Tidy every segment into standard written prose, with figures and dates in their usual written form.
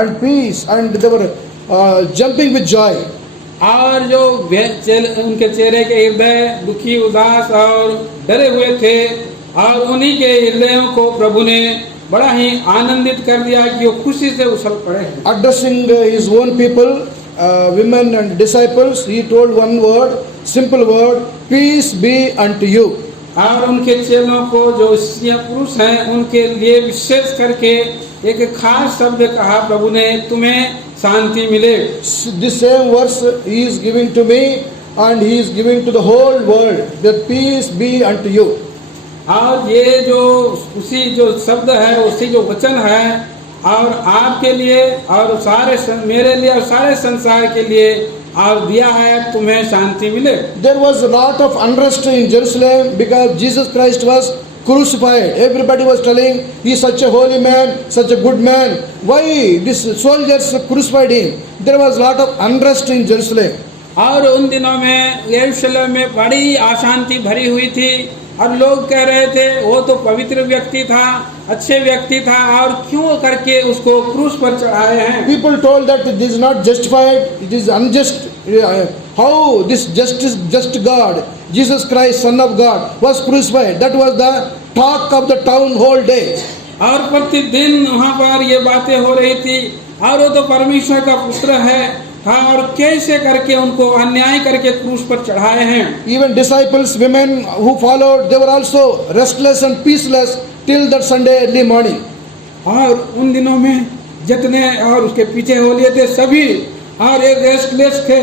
and peace, and they were jumping with joy. और जो उनके चेहरे के हृदय दुखी, उदास और डरे हुए थे, और उन्हीं के हृदयों को प्रभु ने बड़ा ही आनंदित कर दिया कि वो खुशी से उछल पड़े। Addressing his own people, women and disciples, he told one word, simple word, peace be unto you. और उनके चेलों को जो स्त्रियां पुरुष हैं उनके लिए विशेष करके एक खास शब्द कहा प्रभु ने, तुम्हें शांति मिले। This same verse he is giving to me, and he is giving to the whole world, that peace be unto you. और ये जो उसी जो शब्द है, उसी जो वचन है, और आपके लिए और मेरे लिए और सारे संसार के लिए और दिया है, तुम्हें शांति मिले। There was a lot of unrest in Jerusalem because Jesus Christ was crucified. Everybody was telling, he is such a holy man, such a good man. Why these soldiers crucified him? There was a lot of unrest in Jerusalem. और उन दिनों में यरूशलेम में बड़ी अशांति भरी हुई थी, और लोग कह रहे थे वो तो पवित्र व्यक्ति था, अच्छे व्यक्ति था, और क्यों करके उसको क्रूस पर चढ़ाए हैं। People told that this is not justified, it is unjust. How this just God, Jesus Christ, Son of God, was crucified? That was the talk of the town whole day. और प्रतिदिन वहाँ पर ये बातें हो रही थी, और वो तो परमेश्वर का पुत्र है था, और कैसे करके उनको अन्याय करके क्रूस पर चढ़ाए हैं। Even disciples, women who followed, they were also restless and peaceless till that Sunday early morning. और उन दिनों में जितने और उसके पीछे हो लिए थे सभी, और एक रेस्टलेस थे,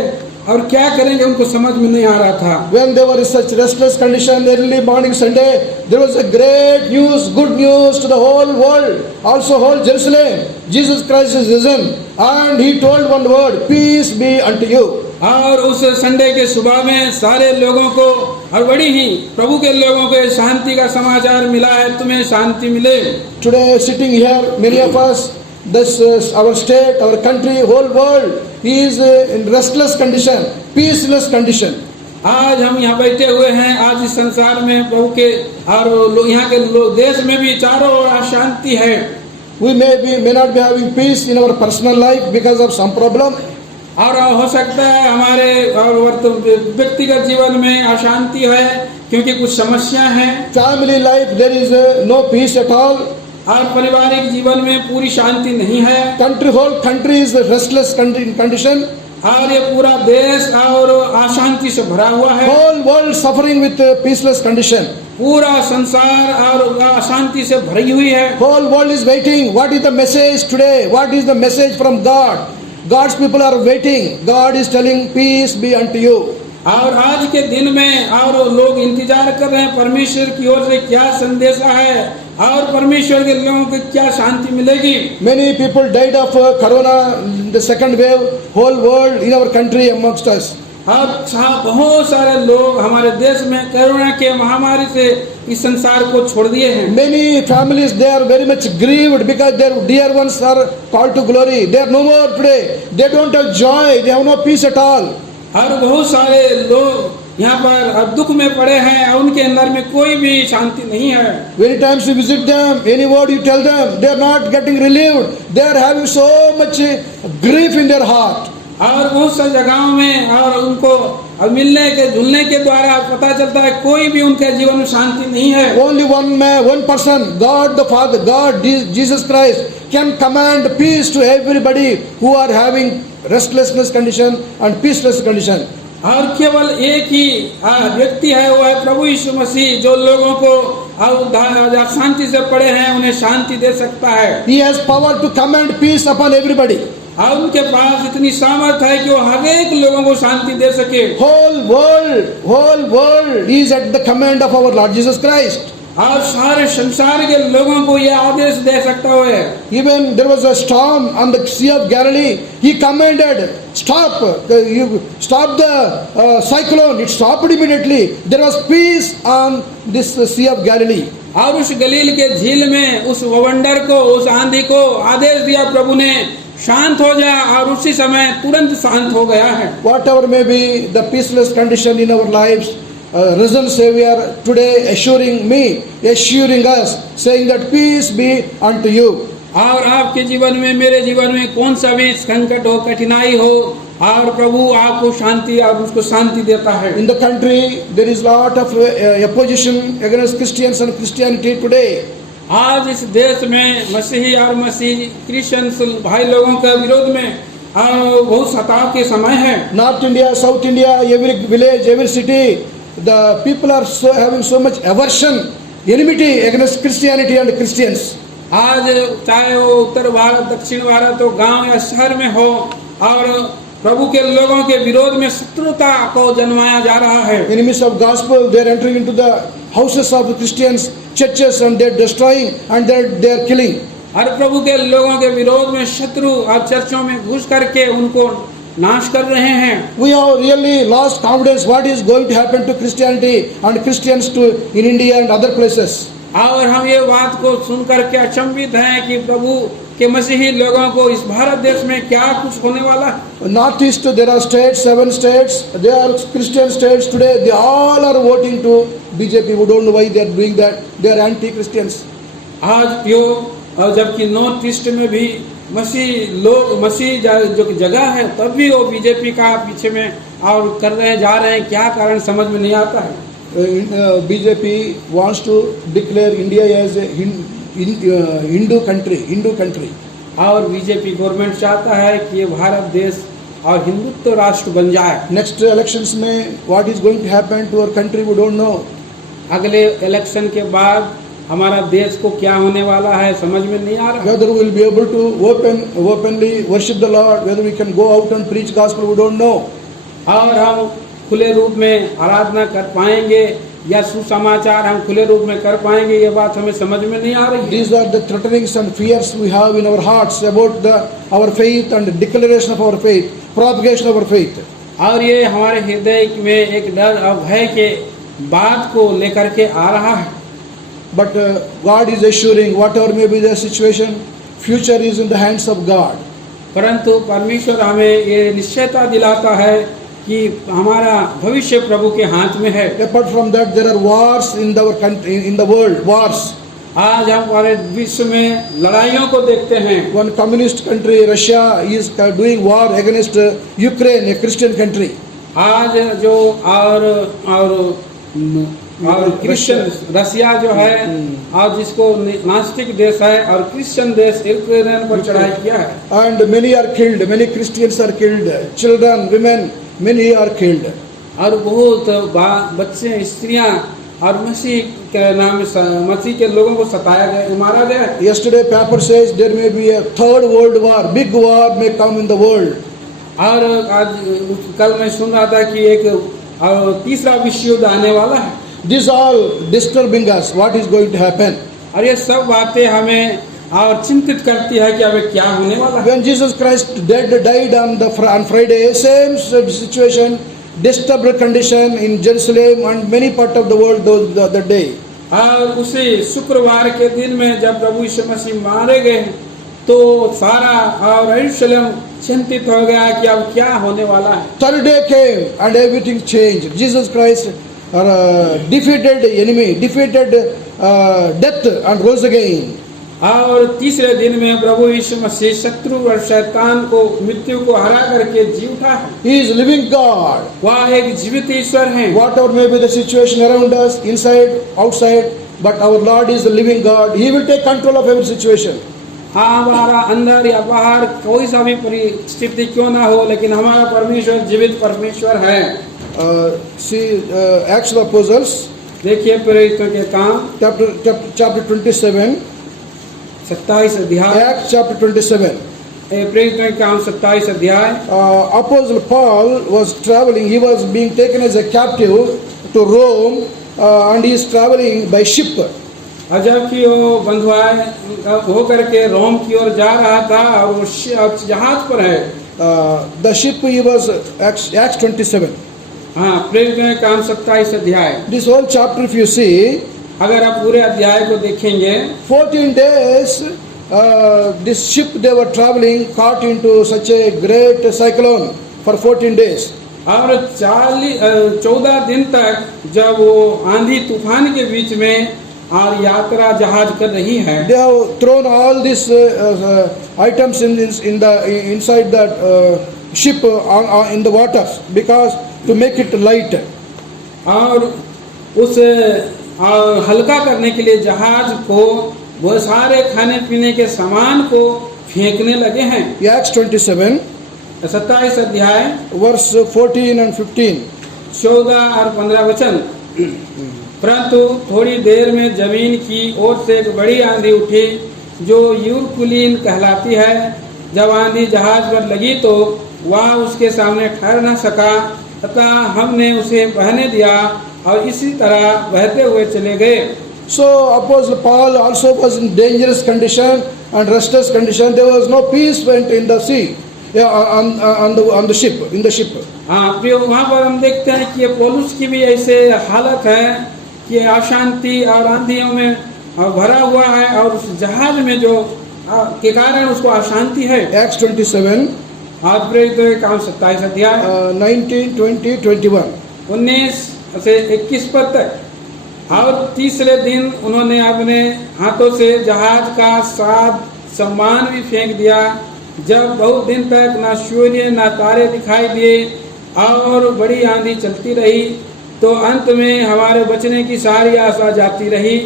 और क्या करेंगे उनको समझ में नहीं आ रहा था। When they were in such restless condition, early morning Sunday, there was a great news, good news to the whole world, also whole Jerusalem. Jesus Christ is risen, and he told one word, peace be unto you. और उस Sunday के सुबह में सारे लोगों को और बड़ी ही प्रभु के लोगों को शांति का समाचार मिला है, तुम्हें शांति मिले। Today sitting here, many of us, this our state, our country, whole world, he is in restless condition, peaceless condition. आज हम यहाँ बैठे हुए हैं, आज इस संसार में प्रभु के और यहाँ के देश में भी चारों ओर अशांति है। We may not be having peace in our personal life because of some problem. और हो सकता है हमारे व्यक्तिगत जीवन में अशांति है क्योंकि कुछ समस्या है। Family life, there is no peace at all. और पारिवारिक जीवन में पूरी शांति नहीं है। Whole country is restless condition. और ये पूरा देश और अशांति से भरा हुआ है। Whole world suffering with peaceless condition. पूरा संसार और अशांति से भरी हुई है। Whole world is waiting. What is the message today? What is the message from God? God's people are waiting. God is telling, peace be unto you. और आज के दिन में और लोग इंतजार कर रहे हैं परमेश्वर की ओर से क्या संदेश है और परमेश्वर के लोगों को क्या शांति मिलेगी। Many people died of corona, the second wave, whole world in our country amongst us. और बहुत सारे लोग हमारे देश में कोरोना के महामारी से इस संसार को छोड़ दिए हैं। Many families, they are very much grieved because their dear ones are called to glory. They are no more today. They don't have joy. They have no peace at all. और बहुत सारे लोग यहाँ पर दुख में पड़े हैं और उनके अंदर में कोई भी शांति नहीं है। Many times you visit them, any word you tell them, they are not getting relieved. They are having so much grief in their heart. और बहुत सी जगहों में और उनको मिलने के जुलने के द्वारा पता चलता है कोई भी उनके जीवन में शांति नहीं है। Only one man, one person, God the Father, God Jesus Christ can command peace to everybody who are having restlessness condition and peaceless condition. और केवल एक ही व्यक्ति है, वो है प्रभु यीशु मसीह, जो लोगों को शांति से पड़े हैं उन्हें शांति दे सकता है। He has power to command peace upon everybody. और उनके पास इतनी सामर्थ है कि वो हर एक लोगों को शांति दे सके। Whole world is at the command of our Lord Jesus Christ. और सारे संसार के लोगों को यह आदेश दे सकता है। Even there was a storm on the Sea of Galilee. He commanded, stop the cyclone. It stopped immediately. There was peace on this Sea of Galilee. और उस गलील के झील में उस वंडर को, उस आंधी को आदेश दिया प्रभु ने, शांत हो जा, और उसी समय तुरंत शांत हो गया है। Whatever may be the peaceless condition in our lives, risen Savior today assuring us, saying that peace be unto you. और आपके जीवन में, मेरे जीवन में कौन सा भी संकट हो, कठिनाई हो, और प्रभु आपको शांति और उसको शांति देता है। In the country, there is lot of opposition against Christians and Christianity today. आज इस देश में मसीही और मसीह क्रिश्चियन भाई लोगों के विरोध में बहुत सताव के समय है। North India, South India, every village, every city, the people are having so much aversion, enmity against Christianity and Christians. आज चाहे वो उत्तर भारत, दक्षिण भारत हो, गांव या शहर में हो, और प्रभु के लोगों के विरोध में शत्रुता को जन्माया जा रहा है। Enemies of gospel, they are entering into the houses of Christians, churches, and they are destroying and they are killing. और प्रभु के लोगों के विरोध में शत्रु और चर्चों में घुस करके उनको नाश कर रहे हैं। We have really lost confidence what is going to happen to Christianity and Christians to in India and other places. और हम ये बात को सुनकर के अचंभित हैं कि प्रभु के मसीही लोगों को इस भारत देश में क्या कुछ होने वाला है। North East, there are states, 7 states, they are Christian states today, they all are voting to BJP. We don't know why they are doing that. They are anti-Christians. आज यो, और जबकि नॉर्थ ईस्ट में भी मसीह जो जगह है, तब भी वो बीजेपी का पीछे में और कर रहे जा रहे हैं। क्या कारण समझ में नहीं आता है। BJP wants to declare India as a Hindu country. और बीजेपी गवर्नमेंट चाहता है कि ये भारत देश और हिंदुत्व राष्ट्र बन जाए। Next elections में what is going to happen to our country we don't know. अगले इलेक्शन के बाद हमारा देश को क्या होने वाला है समझ में नहीं आ रहा। Whether we will be able to openly worship the Lord, whether we can go out and preach gospel, we don't know. और हम खुले रूप में आराधना कर पाएंगे या सुसमाचार हम खुले रूप में कर पाएंगे, ये बात हमें समझ में नहीं आ रही। These are the threatenings and fears we have in our hearts about our faith and declaration of our faith, propagation of our faith. और ये हमारे हृदय में एक डर और भय के बात को लेकर के आ रहा है। But God is assuring whatever may be the situation, future is in the hands of God. परंतु परमेश्वर हमें ये निश्चयता दिलाता है कि हमारा भविष्य प्रभु के हाथ में है। Apart from that, there are wars in our country, in the world, wars. आज हम हमारे विश्व में लड़ाइयों को देखते हैं। One communist country, Russia, is doing war against Ukraine, a Christian country. आज जो और क्रिश्चियन रसिया जो है आज जिसको नास्तिक देश है और क्रिश्चियन देश यूक्रेन पर चढ़ाई किया है। And many are killed, many Christians are killed, children, women, many are killed. और बहुत बच्चे, स्त्रियां और मसीह के नाम मसीह के लोगों को सताया गया, मारा गया। Yesterday paper says there may be a third world war, big war may come in the world. और आज कल मैं सुन रहा था कि एक तीसरा विश्व युद्ध आने वाला है। These all disturbing us. What is going to happen? और ये सब बातें हमें और चिंतित करती है कि अब क्या होने वाला है। When Jesus Christ died on Friday, same situation, disturbed condition in Jerusalem and many part of the world that day. और उसी शुक्रवार के दिन में जब प्रभु यीशु मसीह मारे गए तो सारा और यरूशलेम चिंतित हो गया कि अब क्या होने वाला है। Third day came and everything changed. Jesus Christ defeated enemy, defeated death and rose again. और तीसरे दिन में प्रभु यीशु मसीह शत्रु और शैतान को, मृत्यु को हरा करके जी उठा है। He is living God. वह एक जीवित ईश्वर है। Whatever may be the situation around us, inside, outside, but our Lord is the living God. He will take control of every situation. हाँ, हमारा अंदर या बाहर कोई सा भी परिस्थिति क्यों ना हो, लेकिन हमारा परमेश्वर जीवित परमेश्वर है। See Acts of Apostles. देखिए प्रेरितों के काम chapter 27. 27 अध्याय। Acts chapter 27. प्रेरितों के काम 27 अध्याय। Apostle Paul was traveling. He was being taken as a captive to Rome, and he is traveling by ship. और जबकि वो बंधुआए होकर के रोम की ओर जा रहा था और वो जहाज पर है। The ship he was Acts 27. हाँ, प्रेरितों के काम 27 अध्याय। This whole chapter if you see, अगर आप पूरे अध्याय को देखेंगे 14 days this ship they were traveling caught into such a great cyclone for 14 days. और 14 दिन तक जब वो आंधी तूफान के बीच में और यात्रा जहाज कर रही है। They have thrown all these items in the inside the ship in the waters because to make it light. और उस हल्का करने के लिए जहाज को वो सारे खाने पीने के सामान को फेंकने लगे हैं। Acts 27 27 अध्याय verse 14 and 15. 14 और 15 वचन। परंतु थोड़ी देर में जमीन की ओर से एक बड़ी आंधी उठी जो यूरकुलीन कहलाती है। जब आंधी जहाज पर लगी तो वह उसके सामने ठहर न सका, अतः हमने उसे बहने दिया और इसी तरह बहते हुए चले गए। So Apostle Paul also was in dangerous condition and restless condition. There was no peace went in the sea, on the ship, in the ship. हाँ, फिर वहाँ पर हम देखते हैं कि ये पौलुस की भी ऐसे हालत है कि अशांति और आंधियों में भरा हुआ है और उस जहाज में जो के कारण उसको अशांति है। Acts 27 और प्रेरितों के काम 27 अध्याय 19, 20, 21. 19 से 21 पद तक। और तीसरे दिन उन्होंने अपने हाथों से जहाज का साद सामान भी फेंक दिया। जब बहुत दिन तक ना सूर्य ना तारे दिखाई दिए और बड़ी आंधी चलती रही तो अंत में हमारे बचने की सारी आशा जाती रही।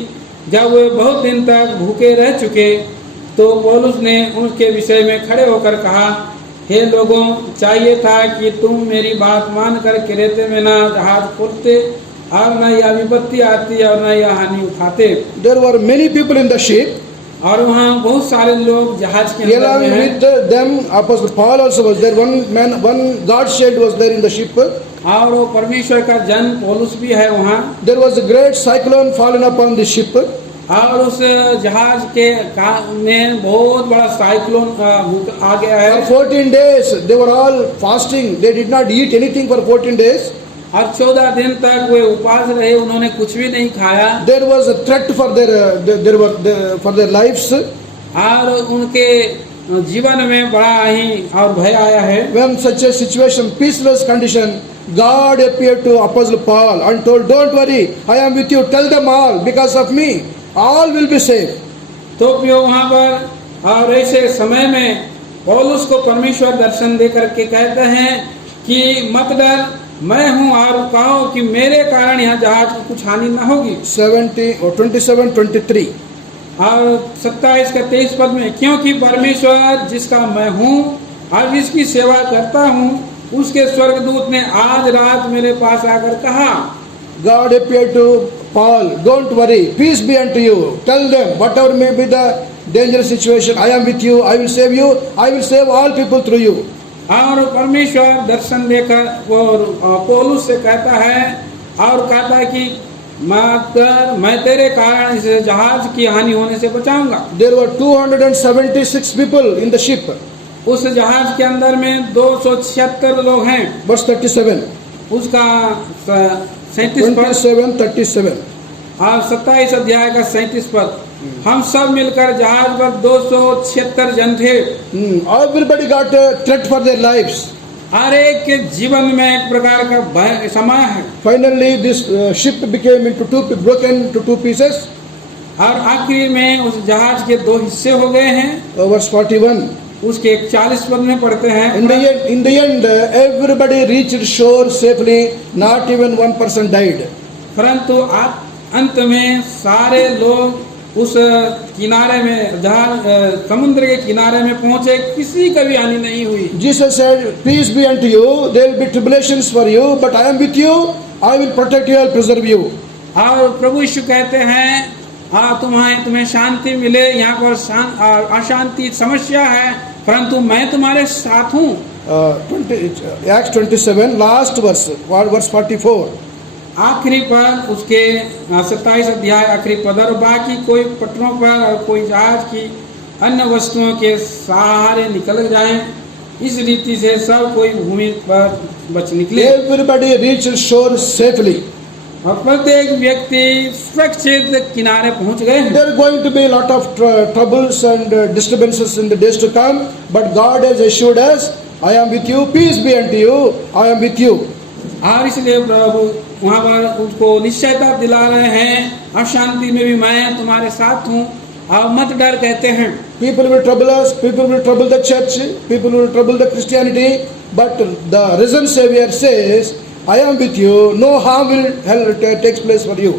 जब वे बहुत दिन तक भूखे रह चुके तो पौलुस ने उनके विषय में खड़े होकर कहा, हे लोगों, चाहिए था कि तुम मेरी बात मानकर क्रेते में ना जहाज खोलते और न यह विपत्ति आती और न यह हानि उठाते। There were many people in the ship. और वहाँ बहुत सारे लोग जहाज के अंदर Along में हैं। with them, Apostle Paul also was there. One God's child was there in the ship. और वो परमेश्वर का जन पौलुस भी है वहाँ। There was a great cyclone fallen upon the ship. और उस जहाज के में बहुत बड़ा साइक्लोन आ गया है। For 14 days, they were all fasting. They did not eat anything for 14 days. और 14 दिन तक वे उपवास रहे, उन्होंने कुछ भी नहीं खाया। There was a threat for their lives. और उनके जीवन में बड़ा ही और भय आया है। When such a situation, peaceless condition, God appeared to Apostle Paul and told, "Don't worry, I am with you. Tell them all, because of me, all will be safe." तो फिर वहाँ पर और ऐसे समय में पौलुस को परमेश्वर दर्शन दे करके कहते हैं कि मत डर, मैं हूँ और कहो कि मेरे कारण यहाँ जहाज की कुछ हानि न होगी। 27:23. और 27 का 23 पद में, क्योंकि परमेश्वर जिसका मैं हूँ और जिसकी सेवा करता हूँ उसके स्वर्गदूत ने आज रात मेरे पास आकर कहा। God appeared to Paul, "Don't worry, peace be unto you. Tell them, whatever may be the dangerous situation, I am with you. I will save you. I will save all people through you." और परमेश्वर दर्शन देकर वो पौलुस से कहता है और कहता है कि मैं तेरे कारण इस जहाज की हानि होने से बचाऊंगा। There were 276 people in the ship. उस जहाज के अंदर में 276 लोग हैं। Verse 37. उसका 37. और 27 अध्याय का 37 पद, हम सब मिलकर जहाज पर 276 जन थे। Everybody got a threat for their lives. हर एक के जीवन में एक प्रकार का भय समय है। Finally, this ship became broken into two pieces. और आखिर में उस जहाज के 2 हिस्से हो गए हैं। Verse 41. उसके 41 पद में पढ़ते हैं, In the end, everybody reached shore safely. Not even one person died. परंतु अंत में सारे लोग उस किनारे में जहाज समुद्र के किनारे में पहुंचे, किसी का भी हानि नहीं हुई। Jesus said, "Peace be unto you. There will be tribulations for you, but I am with you. I will protect you. I will preserve you." और प्रभु यीशु कहते हैं, तुम्हें शांति मिले, यहाँ पर अशांति समस्या है, परंतु मैं तुम्हारे साथ हूँ। Acts 27, last verse 44. आखिरी पद उसके 27 अध्याय आखिरी पद, और बाकी कोई पटरों पर और कोई जहाज की अन्य वस्तुओं के सहारे निकल जाएं, इस रीति से सब कोई भूमि पर बच निकले। Everybody reached shore safely. और प्रत्येक व्यक्ति सुरक्षित किनारे पहुंच गए। There are going to be a lot of troubles and disturbances in the days to come, but God has assured us, "I am with you. Peace be unto you. I am with you." और इसलिए प्रभु वहाँ पर उसको निश्चयता दिला रहे हैं, अशांति में भी मैं तुम्हारे साथ हूँ और मत डर कहते हैं। People will trouble us, people will trouble the church, people will trouble the Christianity, but the risen Savior says, I am with you, no harm will takes place for you.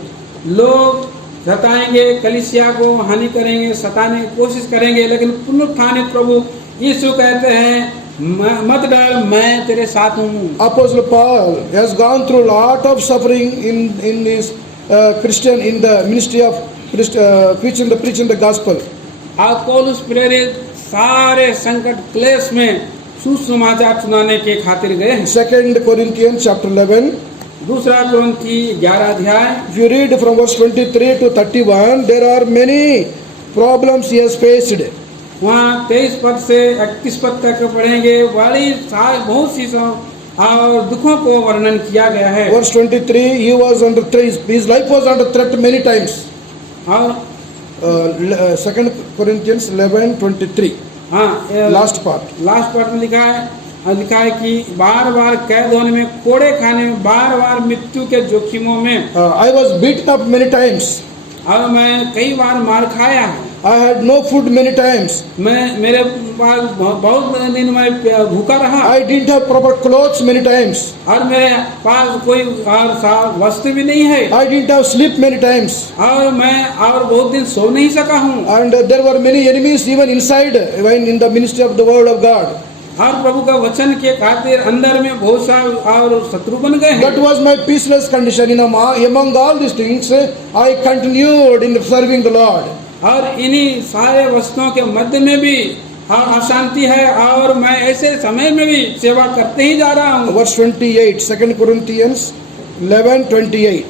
लोग सताएंगे, कलीसिया को हानि करेंगे, सताने की कोशिश करेंगे, लेकिन पुनरुत्थानित प्रभु यीशु कहते हैं मत डर, मैं तेरे साथ हूँ। Apostle Paul has gone through lot of suffering in his Christian, in the ministry of preaching the gospel. और पौलुस प्रेरित सारे संकट क्लेश में सुसमाचार सुनाने के खातिर गए हैं। 2 Corinthians chapter 11. दूसरा कुरिन्थी 11 अध्याय, If you read from verse 23 to 31, there are many problems he has faced. वहाँ 23 पद से 31 पद तक पढ़ेंगे, बहुत सी और दुखों को वर्णन किया गया है। Verse 23, he was under threat, his life was under threat many times. और 2 Corinthians 11:23, हाँ, last part. लास्ट पार्ट में लिखा है कि बार बार कैद होने में, कोड़े खाने में, बार बार मृत्यु के जोखिमों में, I was beaten up many times. और मैं कई बार मार खाया है। I had no food many times. मेरे पास बहुत दिन मैं भूखा रहा। I didn't have proper clothes many times. और मेरे पास कोई और वस्त्र भी नहीं है। I didn't have sleep many times. और मैं और बहुत दिन सो नहीं सका हूँ। And there were many enemies even inside when in the ministry of the word of God. और प्रभु का वचन के खातिर अंदर में बहुत सा और शत्रु बन गए हैं। That was my peaceless condition. Among all these things, I continued in serving the Lord. और इन्हीं सारे वस्तुओं के मध्य में भी अशांति है, और मैं ऐसे समय में भी सेवा करते ही जा रहा हूँ। Verse 28, 2 Corinthians 11:28.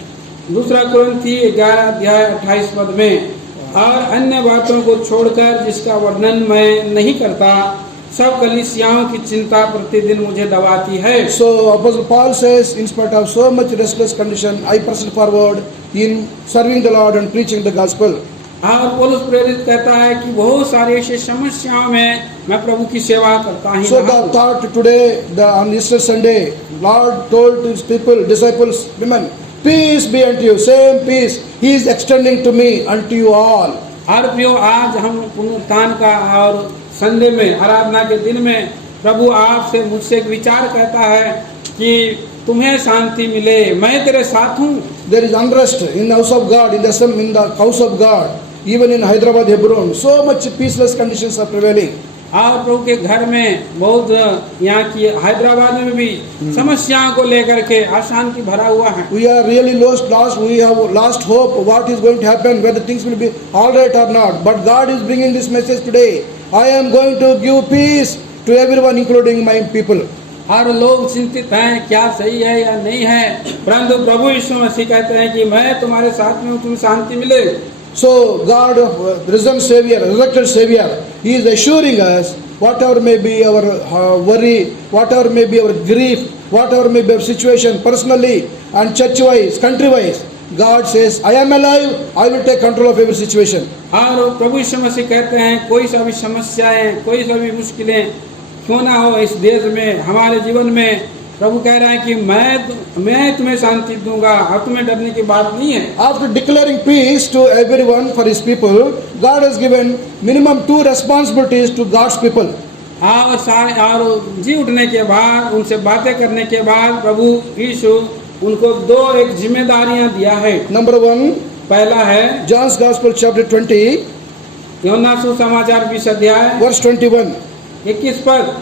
दूसरा कुरिन्थी 11 अध्याय 28 पद में, और अन्य बातों को छोड़कर जिसका वर्णन मैं नहीं करता, सब कलीसियाओं की चिंता प्रतिदिन मुझे दबाती है। So Apostle Paul says, in spite of so much restless condition, I pressed forward in serving the Lord and preaching the gospel. और पौलुस प्रेरित कहता है कि बहुत सारी ऐसी समस्याओं में मैं प्रभु की सेवा करता ही So रहा। the thought today, on Easter Sunday, Lord told his people, disciples, women, peace be unto you, same peace he is extending to me, unto you all. और प्रियो, आज हम पुनरुत्थान का और संडे में, आराधना के दिन में प्रभु आपसे, मुझसे एक विचार कहता है कि तुम्हें शांति मिले, मैं तेरे साथ हूँ। There is unrest in the house of God, in the house of God, even in Hyderabad, Hebron. So much peaceless conditions are prevailing. और प्रभु के घर में बहुत, यहाँ की हैदराबाद में भी समस्याओं को लेकर के अशांति भरा हुआ है। We are really lost. We have lost hope. What is going to happen? Whether things will be all right or not. But God is bringing this message today. I am going to give peace to everyone, including my people. और लोग चिंतित हैं क्या सही है या नहीं है, परंतु प्रभु यीशु मसीह कहते हैं कि मैं तुम्हारे साथ में हूँ, तुम्हें शांति मिले। So God, risen Savior, resurrected Savior, He is assuring us, whatever may be our worry, whatever may be our grief, whatever may be our situation personally and church-wise, country-wise, God says, I am alive, I will take control of every situation. और प्रभु यीशु मसीह कहते हैं कोई सा भी समस्याएं, कोई सा भी मुश्किलें क्यों ना हो इस देश में, हमारे जीवन में, प्रभु कह रहा है कि मैं तुम्हें शांति दूंगा और तुम्हें डरने की बात नहीं है। After declaring peace to everyone for His people, God has given minimum 2 responsibilities to God's people. और जी उठने के बाद, उनसे बातें करने के बाद प्रभु यीशु उनको 2 एक जिम्मेदारियां दिया है। Number 1, पहला है John's Gospel chapter 20, यूहन्ना सुसमाचार 20 अध्याय verse 21. 21 पद,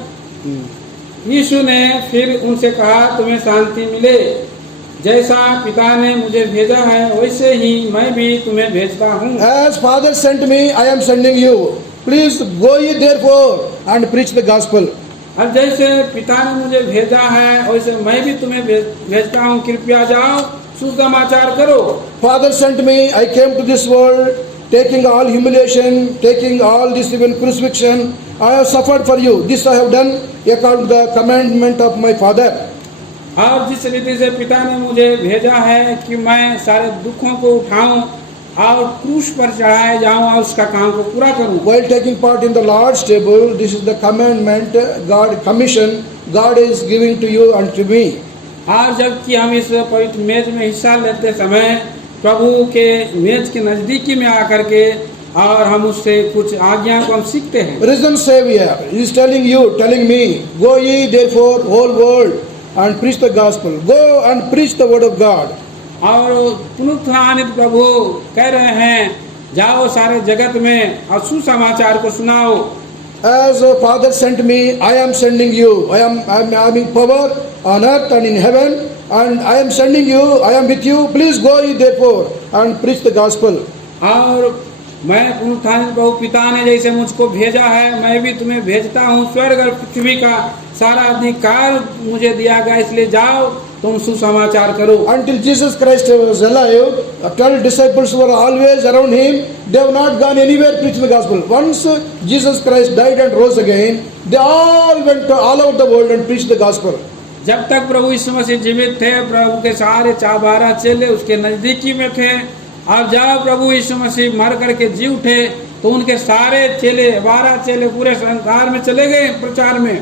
यीशु ने फिर उनसे कहा तुम्हें शांति मिले, जैसा पिता ने मुझे भेजा है वैसे ही मैं भी तुम्हें भेजता हूँ। As Father sent me, I am sending you. Please go ye therefore and preach the gospel. और जैसे पिता ने मुझे भेजा है वैसे मैं भी तुम्हें भेजता हूँ, कृपया जाओ सुसमाचार करो। Father sent me, I came to this world, taking all humiliation, taking all this even crucifixion. I have suffered for you. This I have done according to the commandment of my Father. और जिस रीति से पिता ने मुझे भेजा है कि मैं सारे दुखों को उठाऊं और क्रूस पर चढ़ाए जाऊं और उसका काम को पूरा करूं। While taking part in the Lord's table, this is the commandment, God commission, God is giving to you and to me. और जबकि हम इस पवित्र मेज में हिस्सा लेते समय प्रभु के मेज के नजदीकी में आकर के और हम उससे कुछ आज्ञा को हम सीखते हैं। Risen Savior is telling you, telling me, go ye therefore whole world and preach the gospel. Go and preach the word of God. और पुनरुत्थानित प्रभु कह रहे हैं, जाओ सारे जगत में और सुसमाचार को सुनाओ। As a Father sent me, I am sending you. I am having power on earth and in heaven, and I am sending you. I am with you. Please go ye therefore and preach the gospel. और मैं पुनरुत्थानित प्रभु पिता ने जैसे मुझको भेजा है, मैं भी तुम्हें भेजता हूँ। स्वर्ग और पृथ्वी का सारा अधिकार मुझे दिया गया, इसलिए जाओ तुम सुसमाचार करो। Until Jesus Christ was alive, 12 disciples were always around him. They have not gone anywhere preaching the gospel. Once Jesus Christ died and rose again, they all went all over the world and preached the gospel. जब तक प्रभु यीशु मसीह जीवित थे, प्रभु के सारे 12 चेले उसके नजदीकी में थे। अब जब प्रभु यीशु मसीह मर करके जी उठे तो उनके सारे चेले 12 चेले पूरे संसार में चले गए प्रचार में।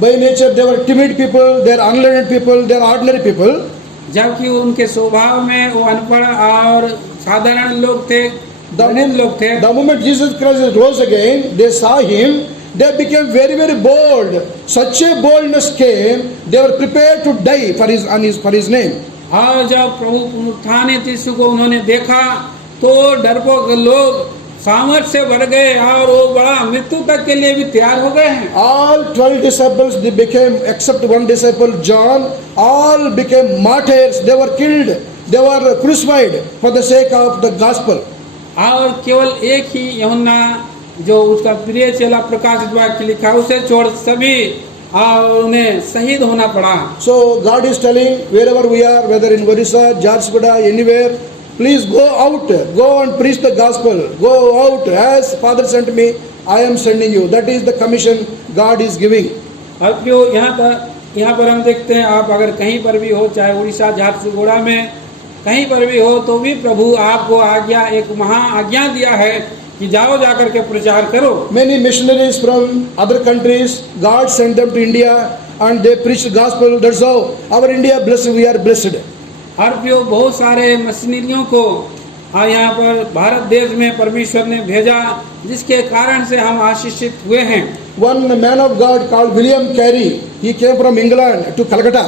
By nature they were timid people, they are unlearned people, they are ordinary people. जबकि उनके स्वभाव में वो अनपढ़ और साधारण लोग थे, दलित लोग थे। The moment Jesus Christ rose again, they saw him, they became very very bold. Such a boldness came, they were prepared to die for his name. और जब प्रभु पुनरुत्थानित यीशु को उन्होंने देखा तो डरपोक लोग सामर्थ से भर गए और वो बड़ा मृत्यु तक के लिए भी तैयार हो गए हैं। All 12 disciples they became, except one disciple John, all became martyrs. They were killed, they were crucified for the sake of the gospel. और केवल एक ही यूहन्ना जो उसका प्रिय चेला प्रकाशित वाक्य लिखा, उसे छोड़ सभी और उन्हें शहीद होना पड़ा। So God is telling, wherever we are, whether in Orissa, Jharsuguda, anywhere, please go out, go and preach the gospel. Go out, as Father sent me, I am sending you. That is the commission God is giving. और जो यहाँ पर हम देखते हैं, आप अगर कहीं पर भी हो, चाहे उड़ीसा झारसुगुड़ा में कहीं पर भी हो, तो भी प्रभु आपको आज्ञा, एक महा आज्ञा दिया है कि जाओ जाकर के प्रचार करो। Many missionaries from other countries, God sent them to India and they preach the gospel. That's how our India blessed, we are blessed. और जो बहुत सारे मशीनरियों को यहाँ पर भारत देश में परमेश्वर ने भेजा, जिसके कारण से हम आशीषित हुए हैं। One man of God called William Carey, he came from England to Calcutta.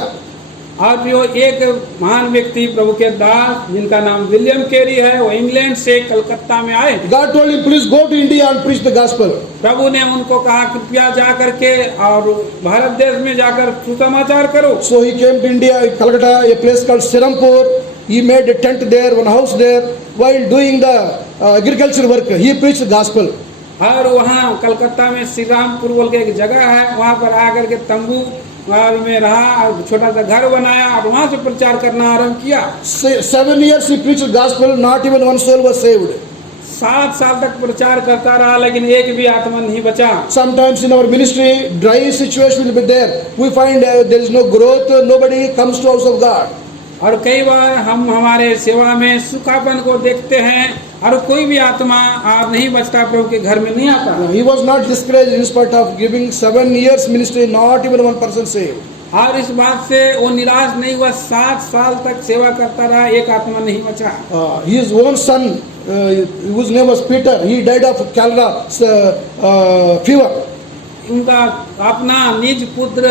और जो एक महान व्यक्ति प्रभु के दास जिनका नाम विलियम कैरी है, वो इंग्लैंड से कलकत्ता में आए। God told him, please go to India and preach the gospel. प्रभु ने उनको कहा कृपया जा करके और भारत देश में जाकर सुसमाचार करो। So he came to India, Calcutta, a place called Serampur. He made a tent there, one house there. While doing the agriculture work, he preached the gospel. और वहाँ कलकत्ता में श्री रामपुर बोल के एक जगह है, वहाँ पर आकर के तंबू में रहा और छोटा सा घर बनाया और वहाँ से प्रचार करना आरंभ किया। 7 years he preached the gospel, not even one soul was saved. 7 साल तक प्रचार करता रहा, लेकिन एक भी आत्मा नहीं बचा। Sometimes in our ministry, dry situation will be there. We find there is no growth, nobody comes to house of God. और कई बार हम हमारे सेवा में सूखापन को देखते हैं और कोई भी आत्मा आप नहीं बचता, प्रभु के घर में नहीं आता। He was not discouraged in spite of giving 7 years ministry, not even one person saved. और इस बात से वो निराश नहीं हुआ, 7 साल तक सेवा करता रहा, एक आत्मा नहीं बचा। His own son, whose name was Peter, he died of cholera fever. उनका अपना निज पुत्र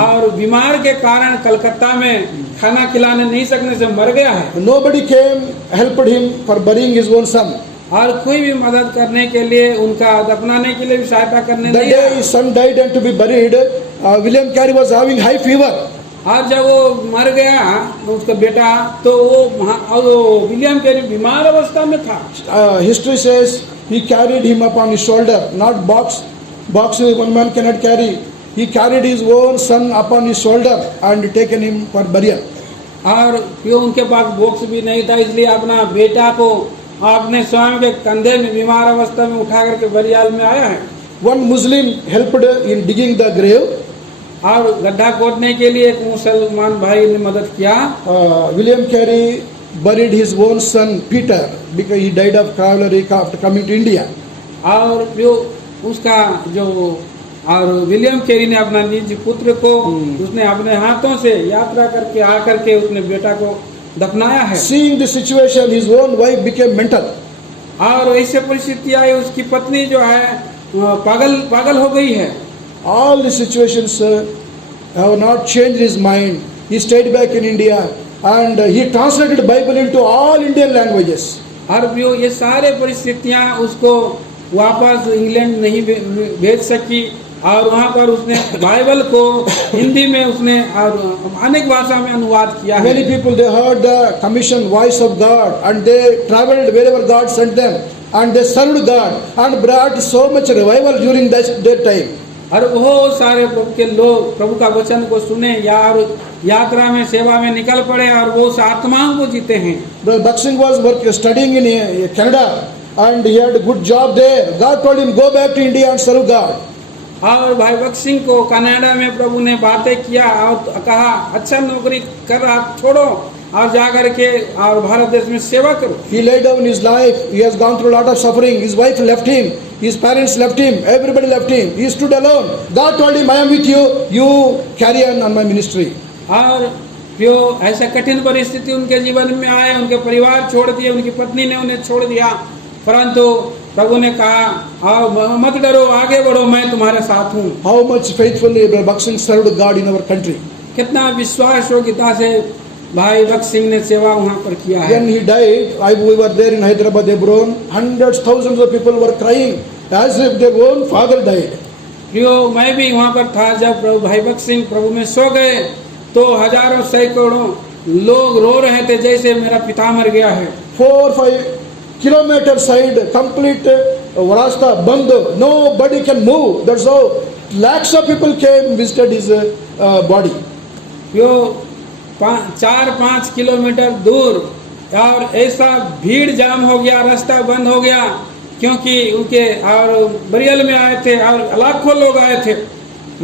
और बीमार के कारण कलकत्ता में खाना खिलाने नहीं सकने से मर गया है। Nobody came, helped him for burying his own son. और कोई भी मदद करने के लिए, उनका दफनाने के लिए भी सहायता करने The नहीं day आया। his son died and to be buried, William Carey was having high fever. और जब वो मर गया उसका बेटा, तो वो विलियम कैरी बीमार अवस्था में था। History says he carried him upon his shoulder, not box one man cannot carry. He carried his own son upon his shoulder and taken him for burial. और क्यों उनके पास बॉक्स भी नहीं था, इसलिए अपना बेटा को अपने स्वयं के कंधे में बीमार अवस्था में उठा करके बरियाल में आया है। One Muslim helped in digging the grave. और गड्ढा खोदने के लिए एक मुसलमान भाई ने मदद किया। William Carey buried his own son Peter because he died of cholera after coming to India. और जो उसका जो और विलियम कैरी ने अपना निज पुत्र को उसने अपने हाथों से यात्रा करके आकर के उसने बेटा को दफनाया है। Seeing the situation, his own wife became mental. और ऐसे परिस्थिति आई, उसकी पत्नी जो है पागल हो गई है। All the situations have not changed his mind. He stayed back in India and he translated Bible into all Indian languages. और जो ये सारे परिस्थितियां उसको वापस इंग्लैंड नहीं भेज सकी, और वहाँ पर उसने बाइबल को हिंदी में उसने और अनेक भाषा में अनुवाद किया है। Many people, they heard the commission voice of God and they traveled wherever God sent them and they served God and brought so much revival during that time. और बहुत सारे प्रभु के लोग प्रभु का वचन को सुने यार यात्रा में सेवा में निकल पड़े और वो उस आत्माओं को जीते हैं। Brother Baksin was studying in Canada and he had a good job there. God told him, go back to India and serve God. और भाई बख्श सिंह को कनाडा में प्रभु ने बातें किया और कहा अच्छा नौकरी कर रहा छोड़ो और जाकर के और भारत देश में सेवा करो। He laid down his life. He has gone through a lot of suffering. His wife left him. His parents left him. Everybody left him. He stood alone. God told him, I am with you. You carry on my ministry. और जो ऐसा कठिन परिस्थिति उनके जीवन में आए, उनके परिवार छोड़ दिए, उनकी पत्नी ने उन्हें छोड़ दिया, परंतु प्रभु ने कहा आओ मत डरो, आगे बढ़ो, मैं तुम्हारे साथ हूँ। How much faithfully Brother Baksin served God in our country. कितना विश्वास योग्यता से भाई बख्श सिंह ने सेवा वहाँ पर किया है। When he died, we were there in Hyderabad, Hebron. Hundreds, thousands of people were crying as if their own father died. जो मैं भी वहाँ पर था जब प्रभु भाई बख्श सिंह प्रभु में सो गए तो हजारों सैकड़ों लोग रो रहे थे जैसे मेरा पिता मर गया है। 4-5 kilometer side complete rasta band, nobody can move. That's how lakhs of people came visited his body. जो 4-5 किलोमीटर दूर और ऐसा भीड़ जाम हो गया, रास्ता बंद हो गया क्योंकि उनके और बरियल में आए थे और लाखों लोग आए थे।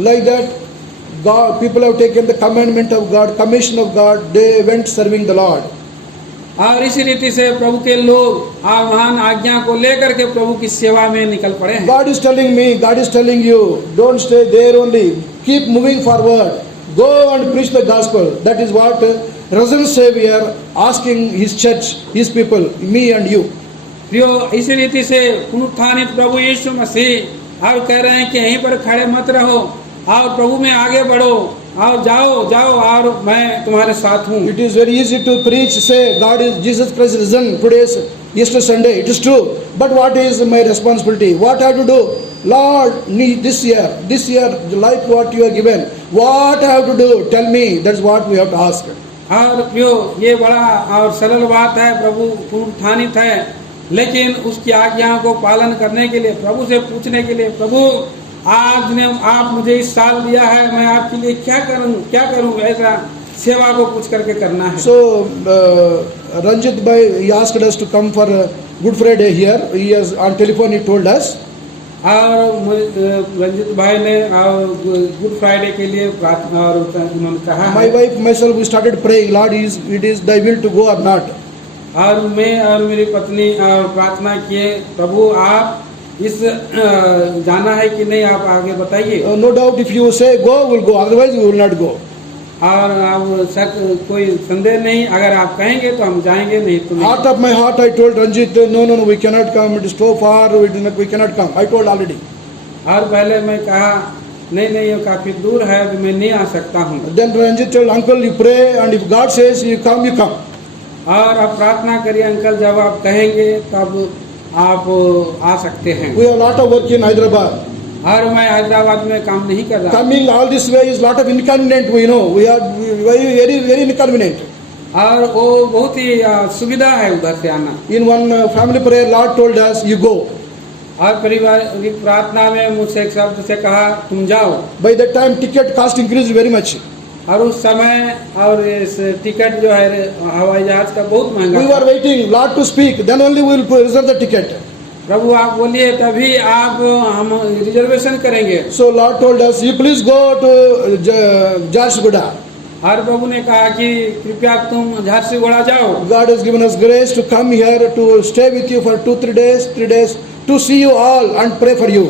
Like that, God, people have taken the commandment of God, commission of God. They went serving the Lord. और इसी रीति से प्रभु के लोग आह्वान आज्ञा को लेकर के प्रभु की सेवा में निकल पड़े हैं। God is telling me, God is telling you, don't stay there only. Keep moving forward. Go and preach the gospel. That is what risen Savior asking his church, his people, me and you. जो इसी रीति से पुनरुत्थानित प्रभु यीशु मसीह और कह रहे हैं कि यहीं पर खड़े मत रहो और प्रभु में आगे बढ़ो और जाओ और मैं तुम्हारे साथ हूँ। It is very easy to preach, say God is Jesus Christ risen. Today is Easter Sunday. It is true. But what is my responsibility? What I have to do? Lord, need this year, like what you are given. What I have to do? Tell me. That's what we have to ask. और जो ये बड़ा और सरल बात है, प्रभु पुनरुत्थानित है, लेकिन उसकी आज्ञाओं को पालन करने के लिए प्रभु से पूछने के लिए, प्रभु आज ने आप मुझे इस साल दिया है, मैं आपके लिए क्या करूं, ऐसा सेवा को पूछ करके करना है। So Ranjit bhai, he asked us to come for Good Friday here. He has on telephone, he told us. और रंजित भाई ने गुड फ्राइडे के लिए प्रार्थना और उन्होंने कहा My wife, myself, we started praying, Lord, it is thy will to go or not. और मैं और मेरी पत्नी प्रार्थना किए, प्रभु आप इस जाना है कि नहीं, आप आगे बताइए। No doubt if you say go, we'll go, otherwise we will not go. और अब कोई संदेह नहीं, अगर आप कहेंगे तो हम जाएंगे, नहीं तो नहीं। Heart of my heart, I told Ranjit, no, we cannot come, it is so far, we cannot come. I told already. और पहले मैं कहा नहीं ये काफी दूर है, मैं नहीं आ सकता हूँ। Then Ranjit told, uncle, you pray, and if God says you come, you come. और आप प्रार्थना करिए अंकल, जब आप कहेंगे तब आप आ सकते हैं। We have a lot of work in Hyderabad. और मैं हैदराबाद में काम नहीं कर रहा। Coming all this way is lot of inconvenient, we know. We are very inconvenient. और वो बहुत ही सुविधा है उधर से आना। In one family prayer, Lord told us, you go. और पारिवारिक प्रार्थना में मुझसे एक शब्द से कहा तुम जाओ। By that time, ticket cost increased very much. और उस समय और इस टिकट जो है हवाई जहाज का बहुत महंगा। We were waiting Lord to speak, then only we will reserve the ticket. प्रभु आप बोलिए तभी आप हम रिजर्वेशन करेंगे। So Lord told us, you please go to Jharsuguda. और प्रभु ने कहा कि कृपया तुम झारसुगुड़ा जाओ। God has given us grace to come here to stay with you for 3 days, to see you all and pray for you.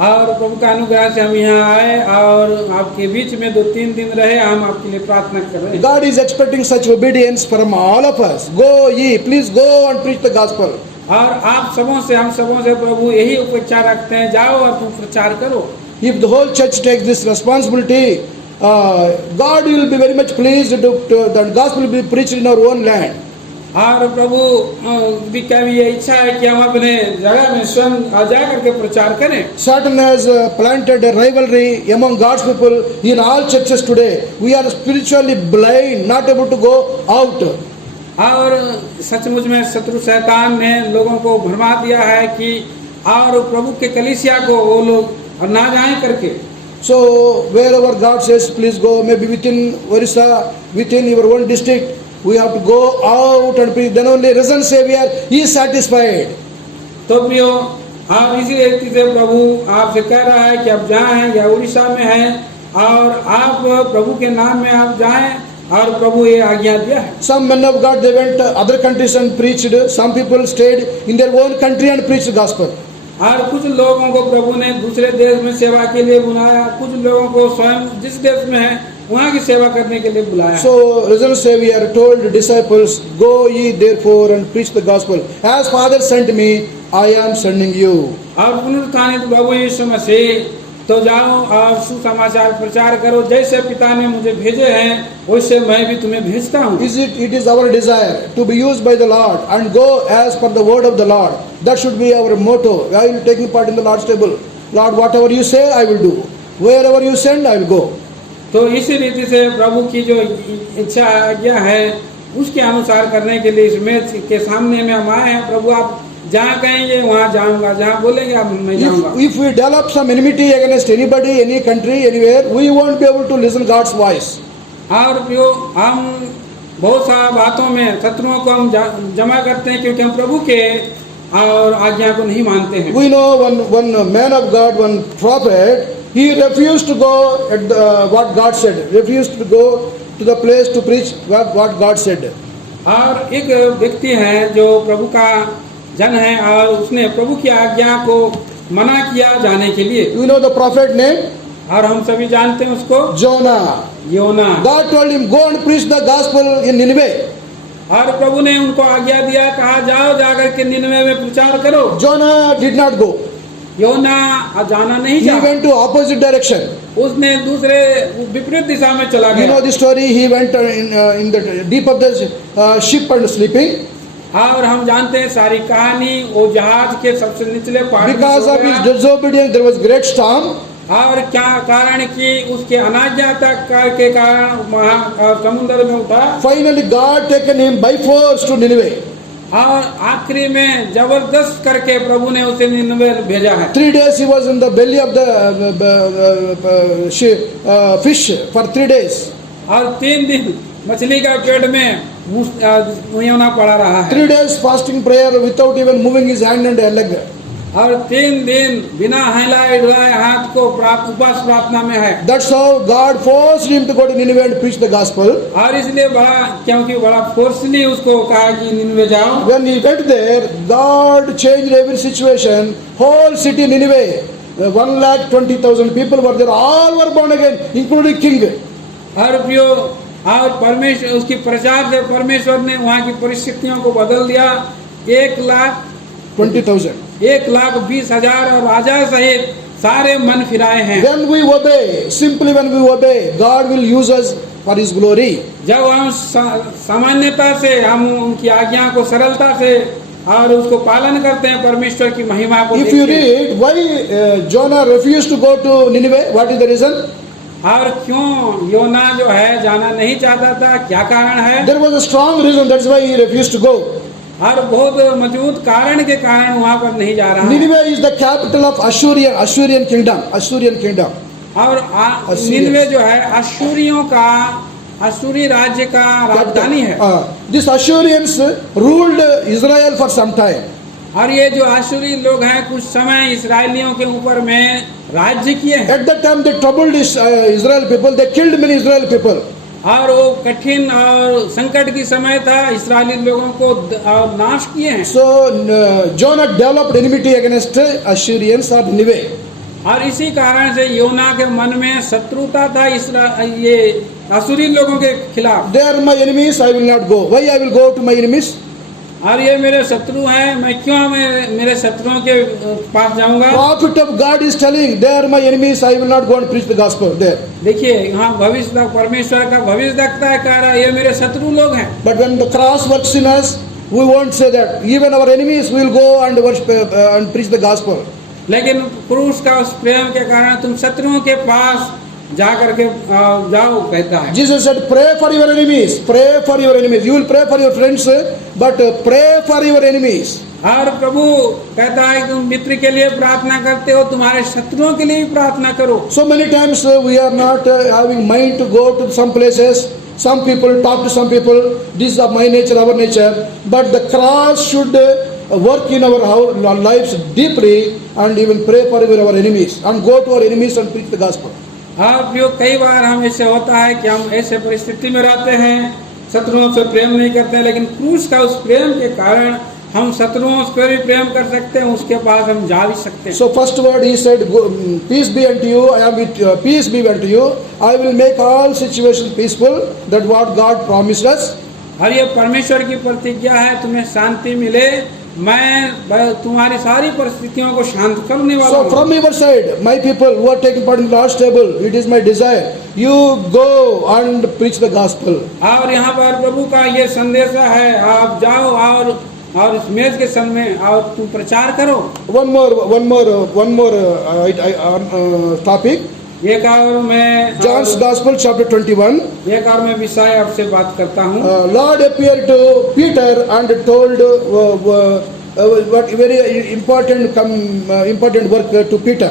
और प्रभु का अनुग्रह से हम यहाँ आए और आपके बीच में 2-3 दिन रहे। हम आपके लिए प्रार्थना कर रहे हैं। God is expecting such obedience from all of us. Go ye, please go and preach the gospel. और आप सबों से, हम सबों से प्रभु यही अपेक्षा रखते हैं, जाओ और तुम प्रचार करो। If the whole church takes this responsibility, God will be very much pleased to the gospel will be preached in our own land. और प्रभु का भी ये इच्छा है कि हम अपने जगह में स्वयं जा करके प्रचार करें। Satan has planted a rivalry among God's people in all churches today. We are spiritually blind, not able to go out. और सचमुच में शत्रु शैतान ने लोगों को भरमा दिया है कि और प्रभु के कलीसिया को वो लोग और ना जाएं करके। So wherever God says please go, maybe within Orissa, within your own district, we have to go out and preach. Then only risen Savior is satisfied. तो प्रियो, आप इसी रीति से प्रभु आपसे कह रहा है कि आप जहाँ हैं या उड़ीसा में हैं और आप प्रभु के नाम में आप जाएं और प्रभु ये आज्ञा दिया है। Some men of God, they went to other countries and preached. Some people stayed in their own country and preached the gospel. और कुछ लोगों को प्रभु ने दूसरे देश में सेवा के लिए बुलाया, कुछ लोगों को स्वयं जिस देश में है वहाँ की सेवा करने के लिए बुलाया। So risen Savior told the disciples, go ye therefore and preach the gospel. As Father sent me, I am sending you. और पुनरुत्थानित प्रभु यीशु मसीह, तो जाओ और सुसमाचार प्रचार करो, जैसे पिता ने मुझे भेजे हैं वैसे मैं भी तुम्हें भेजता हूँ। It is our desire to be used by the Lord and go as per the word of the Lord. That should be our motto. I will take part in the Lord's table. Lord, whatever you say, I will do. Wherever you send, I will go. तो इसी रीति से प्रभु की जो इच्छा आज्ञा है उसके अनुसार करने के लिए इसमें के सामने में हम आए हैं। प्रभु आप जहाँ कहेंगे वहाँ जाऊँगा, जहाँ बोलेंगे आप मैं जाऊँगा। If we develop some enmity against anybody, any country, anywhere, we won't be able to listen God's voice. और जो हम बहुत सारा बातों में शत्रुओं को हम जमा करते हैं क्योंकि हम प्रभु के और आज्ञा को नहीं मानते हैं। We know one man of God, one prophet, he refused to go at what God said, refused to go to the place to preach what God said. और एक व्यक्ति है जो प्रभु का जन है और उसने प्रभु की आज्ञा को मना किया जाने के लिए। You know the prophet name? और हम सभी जानते हैं उसको, Jonah. योना। God told him, go and preach the gospel in Nineveh. और प्रभु ने उनको आज्ञा दिया, कहा जाओ जाकर के निनवे में प्रचार करो। Jonah did not go. योना जाना नहीं He चाहा। went to opposite direction. उसने दूसरे विपरीत दिशा में चला You know गया। the story. He went in the deep of the ship and sleeping. और हम जानते हैं सारी कहानी, वो जहाज के सबसे निचले पहाड़ में Because सो of his गया। disobedience, there was great storm. और क्या कारण कि उसके अनाज्ञाता के कारण समुद्र में उठा। Finally, God taken him by force to Nineveh. और आखिरी में जबरदस्त करके प्रभु ने उसे निनवे भेजा है। 3 days he was in the belly of the fish for 3 days. और 3 दिन मछली का पेट में होना पड़ा रहा है। 3 days fasting prayer without even moving his hand and leg. और 3 दिन बिना हिलाए डुलाए हाथ को उपवास प्रार्थना में है। That's how God forced him to go to Nineveh and preach the gospel. और इसलिए क्योंकि बड़ा फोर्सली उसको कहा कि निनवे जाओ। When he went there, God changed every situation. Whole city Nineveh, 120,000 people were there. All were born again, including king. और प्रियो, और परमेश्वर उसकी प्रचार से परमेश्वर ने वहाँ की परिस्थितियों को बदल दिया। 1,20,000. 1,20,000 और राजा सहित सारे मन फिराए हैं। When we obey, simply when we obey, God will use us for His glory. जब हम सामान्यता से हम उनकी आज्ञा को सरलता से और उसको पालन करते हैं, परमेश्वर की महिमा को If you read why Jonah refused to go to Nineveh, what is the reason? और क्यों योना जो है जाना नहीं चाहता था, क्या कारण है? There was a strong reason. That's why he refused to go. और बहुत मजबूत कारण के कारण वहाँ पर नहीं जा रहा है। Nineveh is the capital of Ashurian kingdom. Assyrian kingdom. और निनवे जो है अश्शूरी राज्य का राजधानी है। These Assyrians ruled Israel for some time. और ये जो अश्शूरी लोग हैं कुछ समय इस्राएलियों के ऊपर में राज्य किए हैं। At that time they troubled Israel people. They killed many Israel people. और वो कठिन और संकट की समय था, इस्राएली लोगों को नाश किए हैं। So Jonah developed enmity against Assyrians or Nineveh. और इसी कारण से योना के मन में शत्रुता था ये असुरी लोगों के खिलाफ। They are my enemies, I will not go. Why I will go to my enemies? और ये मेरे शत्रु हैं, मैं क्यों मेरे शत्रुओं के पास जाऊंगा। Prophet of God is telling, they are my enemies, I will not go and preach the gospel there. देखिए यहाँ भविष्य परमेश्वर का भविष्यवक्ता है कह रहा है ये मेरे शत्रु लोग हैं। But when the cross works in us, we won't say that. Even our enemies will go and worship and preach the gospel. लेकिन क्रूस का उस प्रेम के कारण तुम शत्रुओं के पास जा करके जाओ कहता है। Jesus said, pray for your enemies. Pray for your enemies. You will pray for your friends, but pray for your enemies. और प्रभु कहता है तुम मित्र के लिए प्रार्थना करते हो, तुम्हारे शत्रुओं के लिए भी प्रार्थना करो। So many times we are not having mind to go to some places. Some people talk to some people. This is my nature, our nature. But the cross should work in our lives deeply, and even pray for our enemies and go to our enemies and preach the gospel. आप जो कई बार हम ऐसे होता है कि हम ऐसे परिस्थिति में रहते हैं, शत्रुओं से प्रेम नहीं करते हैं, लेकिन क्रूस का उस प्रेम के कारण हम शत्रुओं से भी प्रेम कर सकते हैं, उसके पास हम जा भी सकते हैं। So first word he said, peace be unto you. I am with peace be unto you. I will make all situations peaceful. That what God promised us. और ये परमेश्वर की प्रतिज्ञा है, तुम्हें शांति मिले, मैं तुम्हारी सारी परिस्थितियों को शांत करने वाला हूँ। So from your side, my people who are taking part in the Lord's table, it is my desire you go and preach the gospel. और यहाँ पर प्रभु का ये संदेश है, आप जाओ और इस मेज के सामने और तुम प्रचार करो। One more topic. एक और मैं John's Gospel chapter 21. एक और मैं विषय आपसे बात करता हूँ। Lord appeared to Peter and told what very important work to Peter.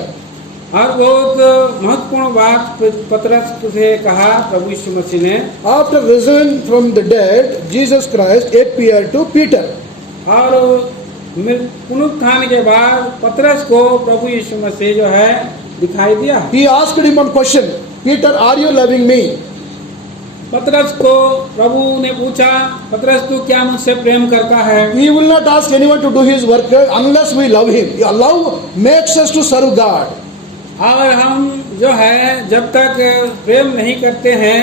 और बहुत महत्वपूर्ण बात पतरस से कहा प्रभु यीशु मसीह ने। After risen from the dead, Jesus Christ appeared to Peter. और पुनरुत्थान के बाद पतरस को प्रभु यीशु मसीह जो है दिखाई दिया। He asked him one question, Peter, are you loving me? पतरस को प्रभु ने पूछा, पतरस तू क्या मुझसे प्रेम करता है? He will not ask anyone to do his work unless we love him. Love makes us to serve God. और हम जो है जब तक प्रेम नहीं करते हैं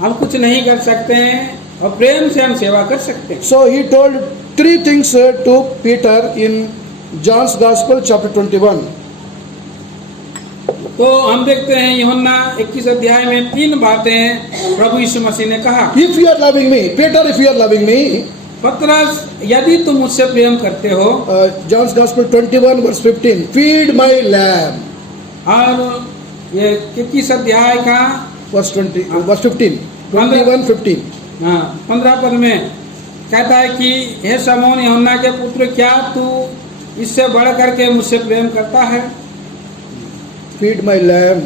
हम कुछ नहीं कर सकते हैं, और प्रेम से हम सेवा कर सकते हैं। So he told three things to Peter in John's Gospel chapter 21. तो हम देखते हैं यूहन्ना 21 अध्याय में तीन बातें प्रभु यीशु मसीह ने कहा। If you are loving me, Peter, if you are loving me, पतरस यदि तुम मुझसे प्रेम करते हो, John's Gospel 21 verse 15, feed my lamb. और ये 21 अध्याय का verse 15, 21:15. हाँ 15 पद में कहता है कि हे शमौन यूहन्ना के पुत्र, क्या तू इससे बढ़ करके मुझसे प्रेम करता है? Feed my lamb.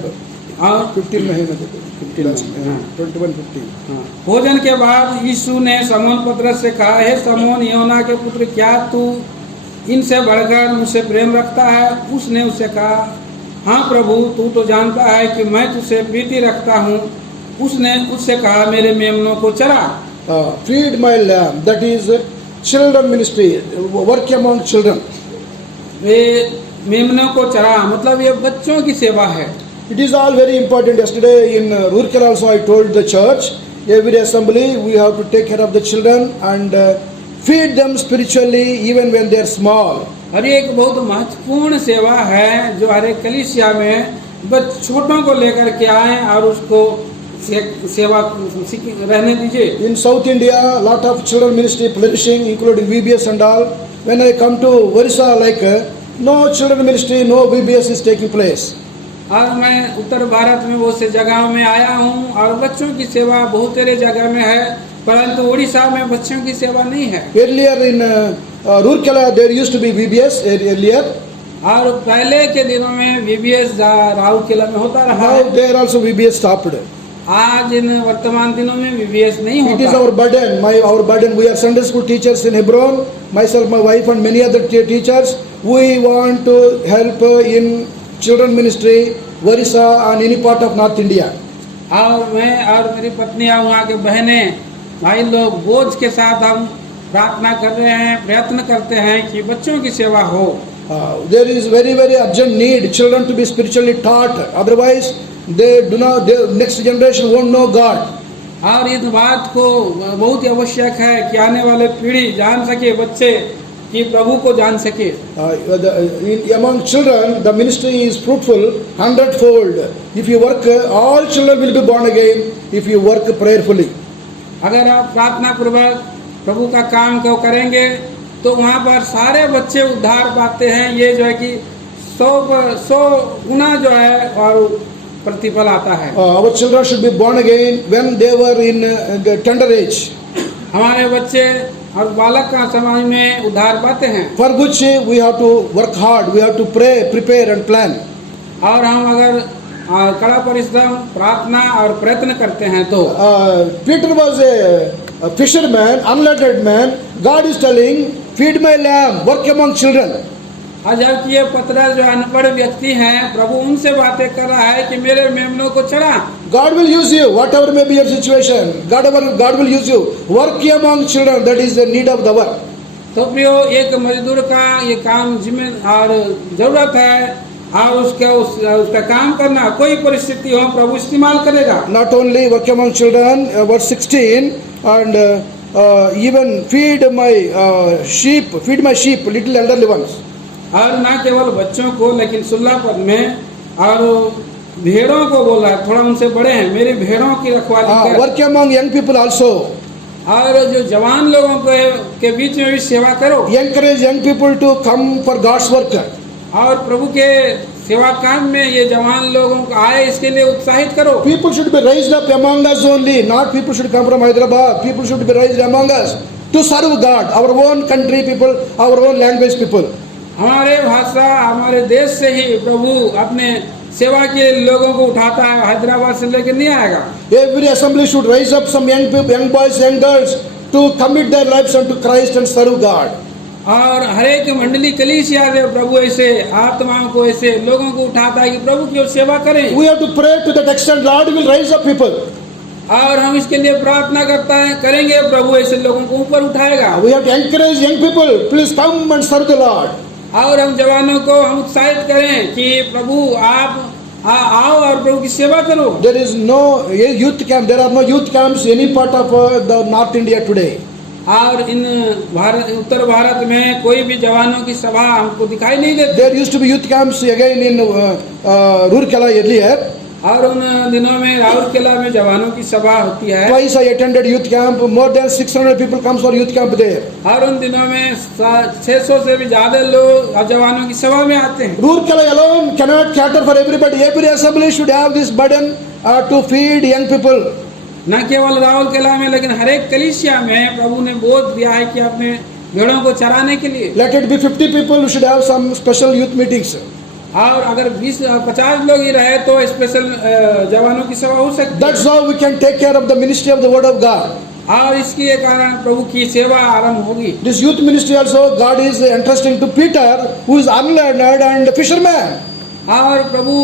और 15 में है ना, 21:15. भोजन के बाद यीशु ने शमौन पतरस से कहा, हे शमौन यूहन्ना के पुत्र, क्या तू इनसे बढ़कर मुझसे प्रेम रखता है? उसने उससे कहा, हाँ प्रभु, तू तो जानता है कि मैं तुझसे प्रीति रखता हूँ। उसने उससे कहा, मेरे मेमनों को चरा। Feed my lamb, that is children ministry, work among children. वे मेमनों को चरा मतलब ये बच्चों की सेवा है। It is all very important. Yesterday in Rurkela also I told the church, every assembly we have to take care of the children and feed them spiritually even when they are small. और ये एक बहुत महत्वपूर्ण सेवा है जो हर एक कलीसिया में छोटों को लेकर के आए और उसको सेवा रहने दीजिए। In South India, lot of children ministry flourishing, including VBS and all. When I come to Orissa, like no children ministry, no VBS is taking place. और मैं उत्तर भारत में बहुत से जगहों में आया हूँ और बच्चों की सेवा बहुत सारे जगह में है, परंतु उड़ीसा में बच्चों की सेवा नहीं है। Earlier in Rurkela there used to be VBS earlier. और पहले के दिनों में VBS राउरकेला में होता रहा। Now there also VBS stopped. आज इन वर्तमान दिनों में VBS नहीं होता। It is our burden, our burden. We are Sunday school teachers in Hebron. Myself, my wife, and many other teachers. We want to help in children ministry, Orissa and any part of North India. और मैं और मेरी पत्नी और वहाँ के बहनें भाई लोग बोझ के साथ हम प्रार्थना कर रहे हैं, प्रयत्न करते हैं कि बच्चों की सेवा हो। There is very urgent need children to be spiritually taught. Otherwise, next generation won't know God. और इस बात को बहुत ही आवश्यक है कि आने वाले पीढ़ी जान सके, बच्चे कि प्रभु को जान सके। Among children, the ministry is fruitful 100-fold. If you work, all children will be born again if you work prayerfully. अगर आप प्रार्थना पूर्वक प्रभु का काम को करेंगे तो वहाँ पर सारे बच्चे उद्धार पाते हैं। ये जो है कि 100 गुना जो है और प्रतिफल आता है। Our children should be born again when they were in tender age. हमारे बच्चे और बालक का समय में उद्धार पाते हैं। For which we have to work hard, we have to pray, prepare and plan. और हम अगर कड़ा परिश्रम, प्रार्थना और प्रयत्न करते हैं तो Peter was a fisherman, unlettered man. God is telling, feed my lamb, work among children. जबकि ये पतरस जो अनपढ़ व्यक्ति हैं, प्रभु उनसे बातें कर रहा है कि मेरे मेमनों को चरा। God will use you, whatever may be your situation. God will use you. Work among children, that is the need of the work. तो प्रियो, एक मजदूर का ये काम जिम्मे और जरूरत है और उसका काम करना, कोई परिस्थिति हो प्रभु इस्तेमाल करेगा। Not only work among children, verse 16, and even feed my sheep, little elderly ones. और ना केवल बच्चों को, लेकिन 16 पद में और भेड़ों को बोल रहा है, थोड़ा उनसे बड़े हैं, मेरी भेड़ों की रखवाली कर। Work among young people also. और जो जवान लोगों के बीच में भी सेवा करो। Encourage young people to come for God's work. और प्रभु के सेवा काम में ये जवान लोगों को आए, इसके लिए उत्साहित करो। People should be raised up among us only, not people should come from Hyderabad. People should be raised among us to serve God, our own country people, our own language people. हमारे भाषा, हमारे देश से ही प्रभु अपने सेवा के लोगों को उठाता है, हैदराबाद से लेकर नहीं आएगा। Every assembly should raise up some young people, young boys, young girls to commit their lives unto Christ and serve God. और हर एक मंडली कलीसिया से प्रभु ऐसे आत्माओं को, ऐसे लोगों को उठाता है कि प्रभु की ओर सेवा करें। We have to pray to that extent, Lord will raise up people. और हम इसके लिए प्रार्थना करेंगे, प्रभु ऐसे लोगों को ऊपर उठाएगा। We have to encourage young people, please come and serve the Lord. और हम जवानों को हम उत्साहित करें कि प्रभु आप आओ और प्रभु की सेवा करो। There is no youth camp. There are no youth camps any part of the North India today. और इन उत्तर भारत में कोई भी जवानों की सभा हमको दिखाई नहीं देती। There used to be youth camps again in Roorkela earlier. और उन दिनों में राउरकेला में जवानों की सभा होती है। Twice I attended youth camp. More than 600 people comes for youth camp there. और उन दिनों में 600 से भी ज्यादा लोग जवानों की सभा में आते हैं। Roorkela alone cannot cater for everybody. Every assembly should have this burden to feed young people. न केवल राउरकेला में, लेकिन हर एक कलीसिया में प्रभु ने बोध दिया है कि अपने भेड़ों को चराने के लिए। Let it be 50 people. We should have some special youth meetings. और अगर 20-50 लोग ही रहे तो स्पेशल जवानों की सेवा हो सकती है। That's how we can take care of the ministry of the word of God. और इसके कारण प्रभु की सेवा आरंभ होगी। This youth ministry also God is entrusting to Peter, who is unlearned and fisherman. और प्रभु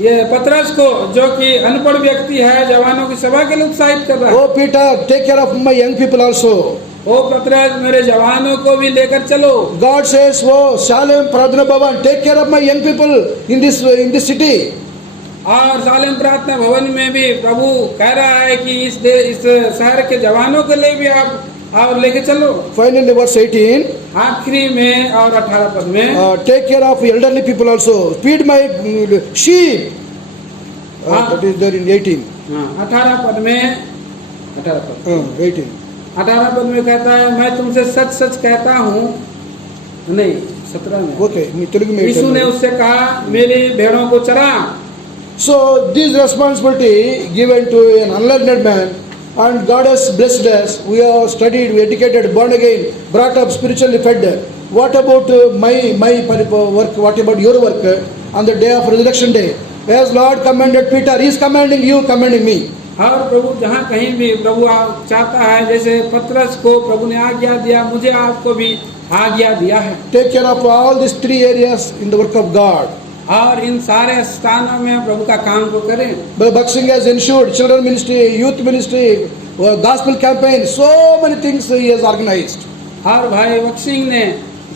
ये पतरस को, जो कि अनपढ़ व्यक्ति है, जवानों की सेवा के लिए उत्साहित कर रहा है। Oh Peter, take care of my young people also. ओ पतरस, मेरे जवानों को भी लेकर चलो। God says, "Oh Salem Pradhana Bhavan, take care of my young people in this city." और सालेम प्रार्थना भवन में भी प्रभु कह रहा है कि इस शहर के जवानों के लिए भी आप लेके चलो। Finally, verse 18. आखिरी में और 18 पद में, Take care of elderly people also. Feed my sheep. That is there in 18. 18 पद में, 18 पद में कहता है, मैं तुमसे सच सच कहता हूँ, नहीं 17 में, Okay, तेलुगु में यीशु ने उससे कहा, मेरी भेड़ों को चरा। So this responsibility given to an unlearned man, and God has blessed us. We are studied, we educated, born again, brought up, spiritually fed. What about my work? What about your work on the day of resurrection day? As Lord commanded Peter, He is commanding you, commanding me. और प्रभु जहाँ कहीं भी प्रभु आप चाहता है, जैसे पतरस को प्रभु ने आज्ञा दिया, मुझे आपको भी आज्ञा दिया है। Take care of all these 3 areas in the work of God. और इन सारे स्थानों में प्रभु का काम को करें। Brother Bakshing has ensured children ministry, youth ministry, gospel campaign, so many things he has organized. और भाई बख्शिंग ने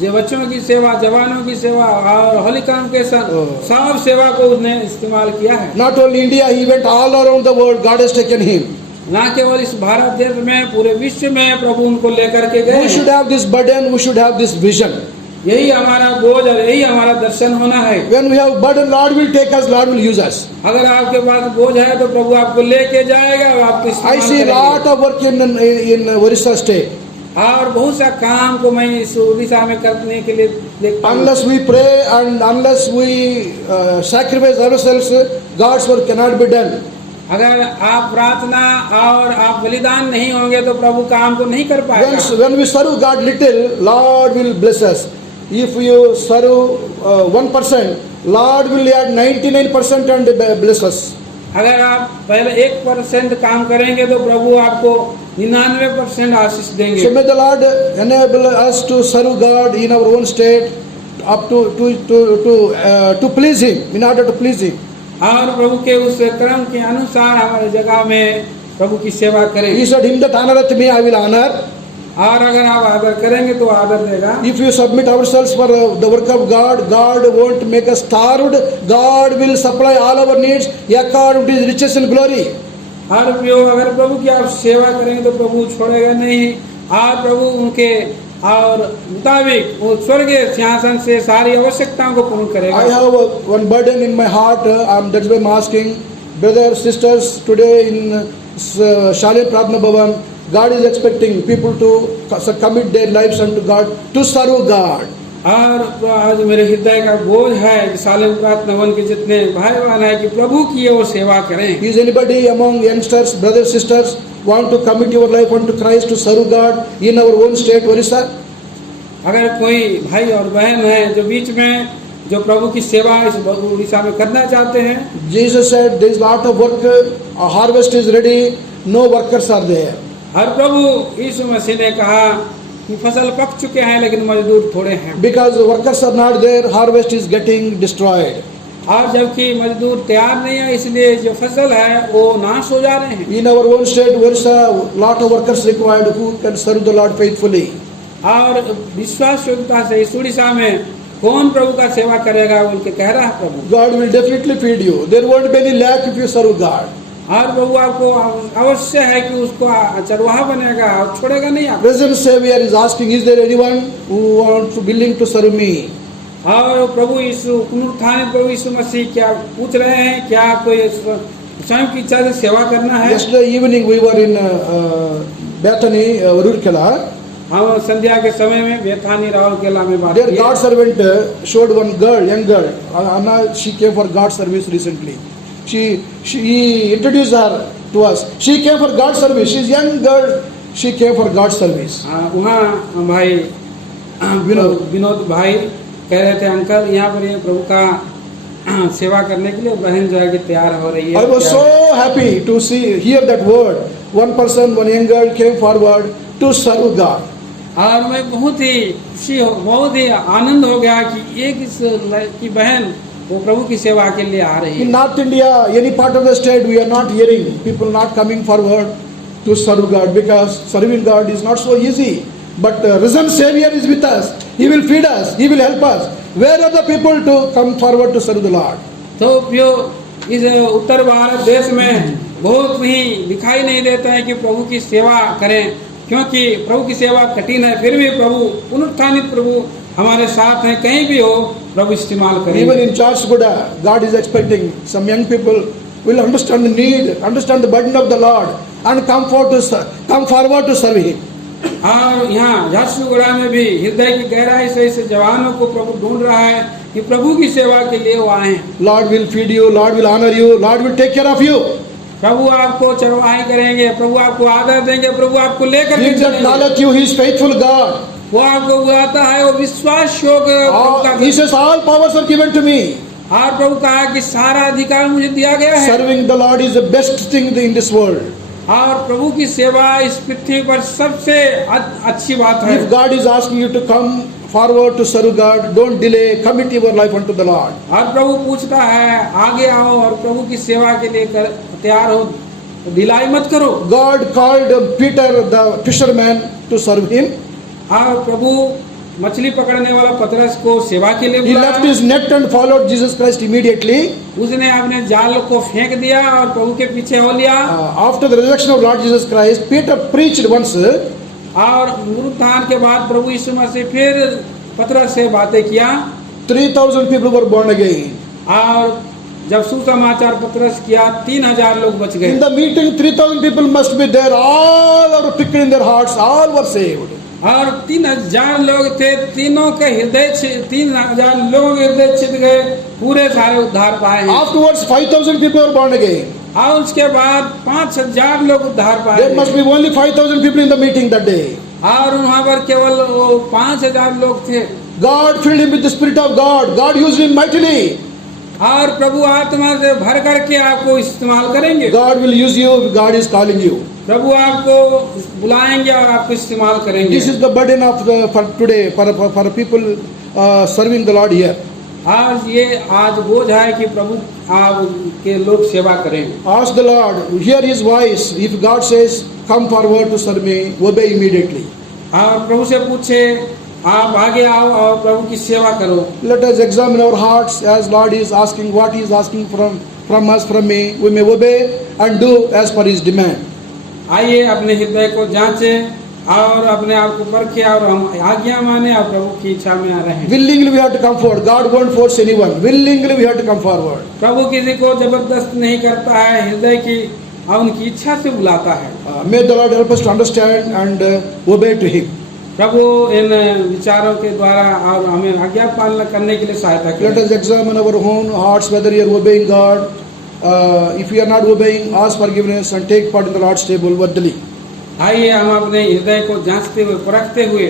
जो बच्चों की सेवा, जवानों की सेवा और होली कॉन्वोकेशन, सब सेवा को उसने इस्तेमाल किया है। Not only India, he went all around the world. God has taken him. ना केवल इस भारत देश में, पूरे विश्व में प्रभु उनको लेकर के गए We should हैं। have this burden. We should have this vision. यही हमारा बोझ और यही हमारा दर्शन होना है। When we have burden, Lord will take us. Lord will use us. अगर आपके पास बोझ है तो प्रभु आपको लेके जाएगा और आपको I इस्तेमाल see a करेंगे। lot of work in Orissa state. और बहुत सा काम को मैं इस उड़ीसा में करने के लिए देखता हूँ। Unless we pray and unless we sacrifice ourselves, God's work cannot be done. अगर आप प्रार्थना और आप बलिदान नहीं होंगे तो प्रभु काम को नहीं कर पाएगा। When we serve God little, Lord will bless us. If you serve 1%, Lord will add 99% and bless us. अगर आप पहले 1% काम करेंगे तो प्रभु आपको 99% आशीष देंगे। So may the Lord enable us to serve God in our own state, up to please Him, in order to please Him. और प्रभु के उस क्रम के अनुसार हमारे जगह में प्रभु की सेवा करें। He said, "Him that honoreth me, I will honor." और अगर आप आदर करेंगे तो आदर देगा। If you submit ourselves for the work of God, God won't make us starved. God will supply all our needs according to His riches and glory. और अगर प्रभु की आप सेवा करेंगे तो प्रभु छोड़ेगा नहीं और प्रभु उनके और मुताबिक वो स्वर्गीय सिंहासन से सारी आवश्यकताओं को पूर्ण करेगा। I have one burden in my heart. That's why I'm asking, brothers, sisters, today in Shalem Pradna Bhavan, God is expecting people to commit their lives unto God, to serve God. और आज मेरे हृदय का बोझ है कि सालेम प्रार्थना भवन के जितने भाई बहन है कि प्रभु की वो सेवा करें। Is anybody among youngsters, brothers, sisters, want to commit your life unto Christ to serve God in our own state, Orissa? अगर कोई भाई और बहन है जो बीच में जो प्रभु की सेवा इस उड़ीसा में करना चाहते हैं। Jesus said, there is lot of work, a harvest is ready, no workers are there. हर प्रभु यीशु मसीह ने कहा कि फसल पक चुके हैं लेकिन मजदूर थोड़े हैं। Because the workers are not there, harvest is getting destroyed. और जबकि मजदूर तैयार नहीं है इसलिए जो फसल है वो नाश हो जा रहे हैं। In our own state, Orissa, lot of workers required who can serve the Lord faithfully. और विश्वास योग्यता से इस उड़ीसा में कौन प्रभु का सेवा करेगा उनके कह रहा है प्रभु। God will definitely feed you. There won't be any lack if you serve God. और प्रभु आपको अवश्य है कि उसको चरवाहा बनेगा और छोड़ेगा नहीं आप। Present Savior is asking, is there anyone who wants to willing to serve me? और प्रभु यीशु पुनरुत्थानित प्रभु यीशु मसीह क्या पूछ रहे हैं, क्या कोई स्वयं की इच्छा से सेवा करना है? Yesterday evening we were in Bethany, Rourkela. हम संध्या के समय में बेथानी राउरकेला में बात Their की। God servant showed one girl, young girl. Anna, she came for God service recently. She introduced her to us. She came for God service. She's young girl. She came for God service. वहाँ भाई विनोद भाई कह रहे थे, uncle यहाँ पर ये प्रभु का सेवा करने के लिए बहन जो है कि तैयार हो रही है। I was so happy to hear that word. One person, one young girl came forward to serve God. और मैं बहुत ही आनंद हो गया कि एक इस की बहन वो प्रभु की सेवा के लिए आ रही है। In North India, any part of the state, we are not hearing people not coming forward to serve God because serving God is not so easy. But risen Savior is with us. He will feed us. He will help us. Where are the people to come forward to serve the Lord? तो जो इस उत्तर भारत देश में बहुत ही दिखाई नहीं देता है कि प्रभु की सेवा करें, क्योंकि प्रभु की सेवा कठिन है। फिर भी प्रभु पुनरुत्थानित प्रभु हमारे साथ हैं, कहीं भी हो प्रभु इस्तेमाल करें। Even in Charsuguda, God is expecting some young people will understand the need, understand the burden of the Lord, and come forward to serve Him. और यहाँ झारसुगुड़ा में भी हृदय की गहराई से इस जवानों को प्रभु ढूंढ रहा है कि प्रभु की सेवा के लिए वो आए। Lord will feed you, Lord will honor you, Lord will take care of you. प्रभु आपको चरवाही करेंगे, प्रभु आपको आदर देंगे, प्रभु आपको लेकर के He that चलेंगे। calleth you, He is faithful God. वो आपको बुलाता है, वो विश्वास योग्य। He says, all powers are given to me. और प्रभु कहा कि सारा अधिकार मुझे दिया गया है। Serving the Lord is the best thing in this world. और प्रभु की सेवा इस पृथ्वी पर सबसे अच्छी बात है। If God is asking you to come forward to serve God, don't delay, commit your life unto the Lord. और प्रभु पूछता है आगे आओ और प्रभु की सेवा के लिए तैयार हो, ढिलाई मत करो। God called Peter the fisherman to serve Him. और प्रभु मछली पकड़ने वाला पतरस को सेवा के लिए He left बुलाया। his net and followed Jesus Christ immediately. उसने अपने जाल को फेंक दिया और प्रभु के पीछे हो लिया। After the resurrection of Lord Jesus Christ, Peter preached once. और पुनरुत्थान के बाद प्रभु यीशु मसीह फिर पतरस से बातें किया 3,000 people were born again. और जब सुसमाचार पतरस किया 3,000 लोग बच In गए। the meeting, 3,000 people must be there. All are pricked in their hearts. All were saved. और 3,000 लोग थे, तीनों के हृदय 3,000 लोग हृदय छिद गए, पूरे सारे उद्धार पाए हैं। Afterwards, 5,000 people were born again. और उसके बाद 5,000 लोग उद्धार पाए There must be only 5,000 people in the meeting that day. और वहाँ पर केवल वो 5,000 लोग थे। God filled him with the Spirit of God. God used him mightily. और प्रभु आत्मा से भर करके आपको इस्तेमाल करेंगे। God will use you if God is calling you. प्रभु आपको बुलाएंगे और आपको इस्तेमाल करेंगे। This is the burden of for today for people serving the Lord here. आज बोझ है कि प्रभु आपके लोग सेवा करें। Ask the Lord, hear His voice. If God says, "Come forward to serve me," obey immediately. और प्रभु से पूछे आप आगे आओ और प्रभु की सेवा करो। Let us examine our hearts as Lord is asking what He is asking from us, from me. We may obey and do as per His demand. आइए अपने हृदय को जांचें और अपने आप को परखें और हम आज्ञा माने और प्रभु की इच्छा में आ रहे हैं। Willingly we have to come forward. God won't force anyone. Willingly we have to come forward. प्रभु किसी को जबरदस्त नहीं करता है, हृदय की और उनकी इच्छा से बुलाता है। May the Lord help us to understand and obey to Him. प्रभु इन विचारों के द्वारा और हमें आज्ञा पालन करने के लिए सहायता Let करें। us examine our own hearts whether we are obeying God. If we are not obeying, ask forgiveness and take part in the Lord's table worthily. आइए हम अपने हृदय को जांचते हुए परखते हुए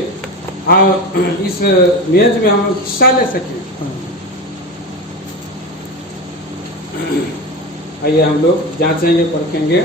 और इस मेज में हम हिस्सा ले सकें। आइए हम लोग जांचेंगे परखेंगे।